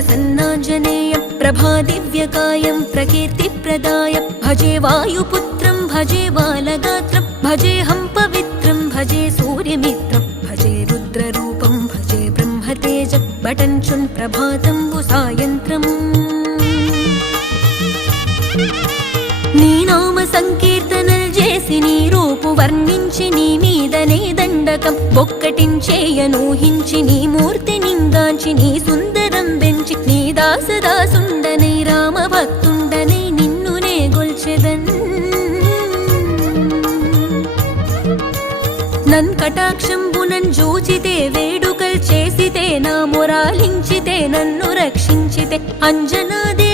प्रसन्नाञ्जनेयं प्रभादिव्यकायं प्रकीर्तिप्रदायं भजे वायुपुत्रं भजे बालगात्रं भजेऽहं पवित्रं भजे सूर्यमित्रं भजे रुद्ररूपं भजे ब्रह्मतेजं बटञ्चुन् प्रभातं सायन्त्रम् నీ నామ సంకీర్తనలు చేసి నీ రూపు వర్ణించి నీ మీదనే దండకం ఒక్కటించేయనూహించి నీ మూర్తి నింగాంచి నీ సుందరం పెంచి నీ దాసదాసుండనై రామ భక్తుండనై నిన్నునే గొల్చెదన్ నన్ కటాక్షంబునన్ జూచితే వేడుకల్ చేసితే నా మొరాలించితే నన్ను రక్షించితే అంజనాదే